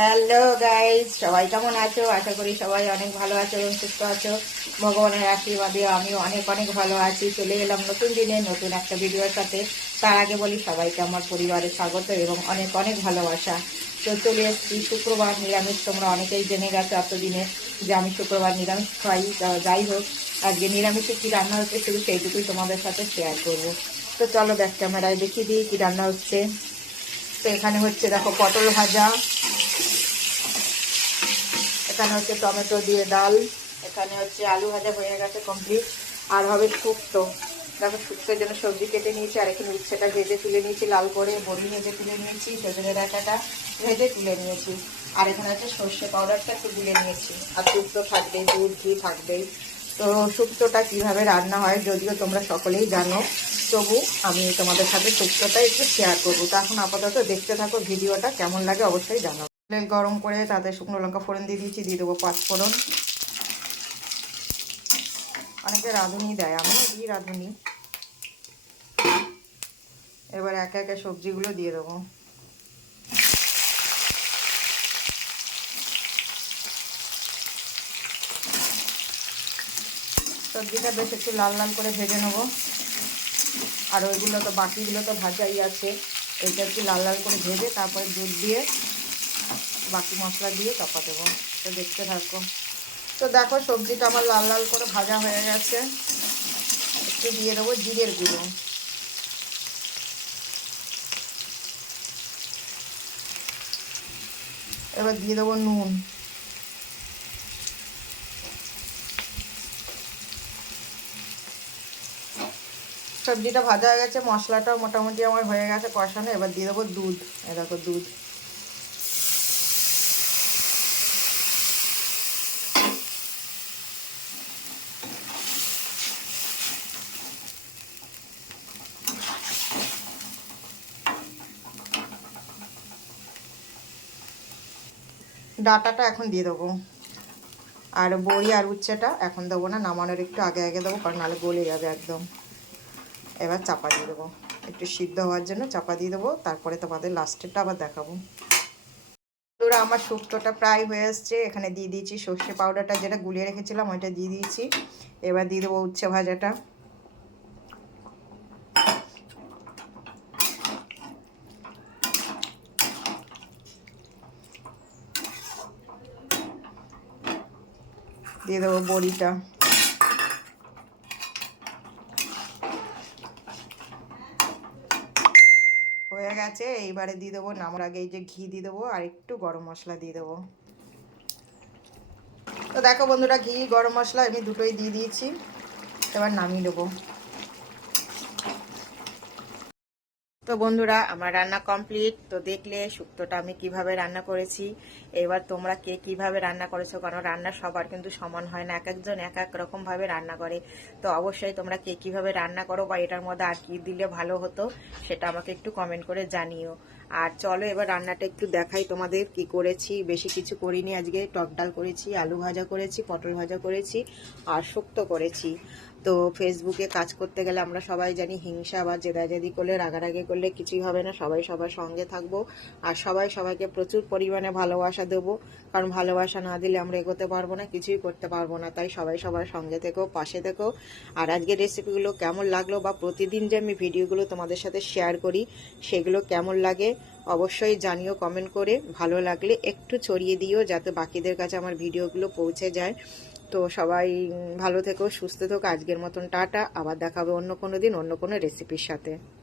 Hello guys সবাই কেমন আছো? আশা করি সবাই অনেক ভালো আছো এবং সুস্থ আছো। ভগবানের আশীর্বাদে আমিও অনেক অনেক ভালো আছি। চলে এলাম নতুন দিনে নতুন একটা ভিডিওর সাথে। তার আগে বলি সবাইকে আমার পরিবারে স্বাগত এবং অনেক অনেক ভালোবাসা। তো চলে এসেছি শুক্রবার নিরামিষ। তোমরা অনেকেই জেনে গেছো এতদিনে যে আমি শুক্রবার নিরামিষ খাই। যাই হোক, আজকে নিরামিষে কী রান্না হচ্ছে শুধু সেইটুকুই তোমাদের সাথে শেয়ার করব। তো চলো ব্যাক ক্যামেরায় দেখিয়ে দিই কী রান্না হচ্ছে। তো এখানে হচ্ছে দেখো পটল ভাজা। এখানে হচ্ছে টমেটো দিয়ে ডাল, এখানে হচ্ছে আলু ভাজা হয়ে গেছে কমপ্লিট আর হবে শুক্তো। দেখো শুক্তোর জন্য সবজি কেটে নিয়েছি, আর এখানে উচ্ছেটা ভেজে তুলে নিয়েছি, লাল করে বড়ি ভেজে তুলে নিয়েছি সজনে ডাটাটা ভেজে তুলে নিয়েছি। আর এখানে হচ্ছে সর্ষে পাউডারটা একটু তুলে নিয়েছি। আর শুক্তো থাকবেই, দুধ ঘি থাকবেই। তো শুক্তোটা কীভাবে রান্না হয় যদিও তোমরা সকলেই জানো, তবু আমি তোমাদের সাথে শুক্তোটা একটু শেয়ার করব। তো এখন আপাতত দেখতে থাকো, ভিডিওটা কেমন লাগে অবশ্যই জানাও। তেল গরম করে তাতে শুকনো লঙ্কা ফোড়ন দিয়ে দিয়েছি, দিয়ে দেবো পাঁচ ফোড়ন। অনেকে রাঁধুনি দেয়, আমি দিই রাঁধুনি। এবার একে একে সবজিগুলো দিয়ে দেবো। সবজিটা বেশ একটু লাল লাল করে ভেজে নেব। আর ওইগুলো তো বাকিগুলো তো ভাজাই আছে এইটা একটু লাল লাল করে ভেজে তারপরে দুধ দিয়ে বাকি মশলা দিয়ে চাপা দেবো। তো দেখতে থাকো। তো দেখো, সবজিটা আমার লাল লাল করে ভাজা হয়ে গেছে। একটু দিয়ে দেবো জিরের গুঁড়ো। এবার দিয়ে দেবো নুন। সবজিটা ভাজা হয়ে গেছে, মশলাটাও মোটামুটি আমার হয়ে গেছে কষানো। এবার দিয়ে দেবো দুধ। এ দেখো দুধ। ডাটাটা এখন দিয়ে দেবো। আর বড়ি আর উচ্ছেটা এখন দেবো না, নামানোর একটু আগে আগে দেবো, কারণ নাহলে গলে যাবে একদম। এবার চাপা দিয়ে দেবো। একটু সিদ্ধ হওয়ার জন্য চাপা দিয়ে দেবো, তারপরে তোমাদের লাস্টেরটা আবার দেখাবো। বন্ধুরা আমার শুক্তোটা প্রায় হয়ে আসছে, এখানে দিয়ে দিয়েছি সর্ষে পাউডারটা যেটা গুলিয়ে রেখেছিলাম, ওইটা দিয়ে দিয়েছি। এবার দিয়ে দেবো উচ্ছে ভাজাটা। দিয়ে দেবো বড়িটা। হয়ে গেছে, এইবারে দিয়ে দেবো, নামার আগে এই যে ঘি দিয়ে দেবো, আর একটু গরম মশলা দিয়ে দেবো। তো দেখো বন্ধুরা, ঘি, গরম মশলা আমি দুটোই দিয়ে দিয়েছি, এবার নামিয়ে দেবো তো বন্ধুরা, আমার রান্না কমপ্লিট। তো দেখলে শুক্তোটা আমি কীভাবে রান্না করেছি। এবার তোমরা কে কীভাবে রান্না করেছ? কারণ রান্না সবার কিন্তু সমান হয় না। এক একজন এক এক রকম ভাবে রান্না করে। তো অবশ্যই তোমরা কে কীভাবে রান্না করো বা এটার মধ্যে আর কি দিলে ভালো হতো, সেটা আমাকে একটু কমেন্ট করে জানিও। আর চলো এবার রান্নাটা একটু দেখাই তোমাদের কি করেছি। বেশি কিছু করিনি আজকে। টক ডাল করেছি, আলু ভাজা করেছি, পটল ভাজা করেছি, আর শুক্তো করেছি। তো ফেসবুকে কাজ করতে গেলে আমরা সবাই জানি হিংসা বা জেদাজেদি করলে, রাগারাগি করলে কিছুই হবে না। সবাই সবার সঙ্গে থাকব আর সবাই সবাইকে প্রচুর পরিমাণে ভালোবাসা দেবো। কারণ ভালোবাসা না দিলে আমরা এগোতে পারব না, কিছুই করতে পারব না। তাই সবাই সবার সঙ্গে থেকেও পাশে থেকেও আর আজকের রেসিপিগুলো কেমন লাগল বা প্রতিদিন যে আমি ভিডিওগুলো তোমাদের সাথে শেয়ার করি, সেগুলো কেমন লাগে? অবশ্যই জানিও কমেন্ট করে। ভালো লাগলে একটু ছড়িয়ে দিও যাতে বাকিদের কাছে আমার ভিডিওগুলো পৌঁছে যায়। তো সবাই ভালো থেকো, সুস্থ থেকো। আজকের মতন টাটা। আবার দেখাবে অন্য কোনো দিন, অন্য কোনো রেসিপির সাথে।